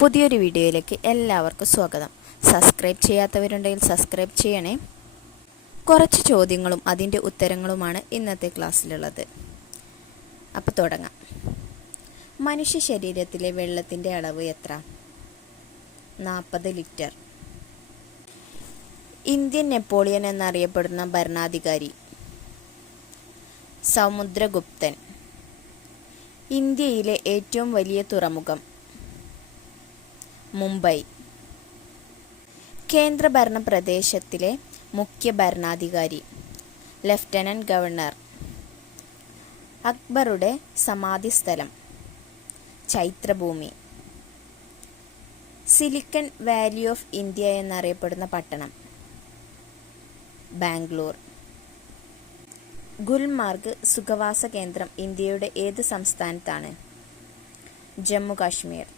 പുതിയൊരു വീഡിയോയിലേക്ക് എല്ലാവർക്കും സ്വാഗതം. സബ്സ്ക്രൈബ് ചെയ്യാത്തവരുണ്ടെങ്കിൽ സബ്സ്ക്രൈബ് ചെയ്യണേ. കുറച്ച് ചോദ്യങ്ങളും അതിൻ്റെ ഉത്തരങ്ങളുമാണ് ഇന്നത്തെ ക്ലാസ്സിലുള്ളത്. അപ്പോൾ തുടങ്ങാം. മനുഷ്യ ശരീരത്തിലെ വെള്ളത്തിൻ്റെ അളവ് എത്ര? 40 ലിറ്റർ. ഇന്ത്യൻ നെപ്പോളിയൻ എന്നറിയപ്പെടുന്ന ഭരണാധികാരി? സമുദ്രഗുപ്തൻ. ഇന്ത്യയിലെ ഏറ്റവും വലിയ തുറമുഖം? മുംബൈ. കേന്ദ്രഭരണ പ്രദേശത്തിലെ മുഖ്യ ഭരണാധികാരി? Lieutenant governor. അക്ബറുടെ സമാധി സ്ഥലം? Chaitrabhoomi. Silicon Valley of India എന്നറിയപ്പെടുന്ന പട്ടണം? ബാംഗ്ലൂർ. ഗുൽമാർഗ് സുഖവാസ കേന്ദ്രം ഇന്ത്യയുടെ ഏത് സംസ്ഥാനത്താണ്? ജമ്മു കാശ്മീർ.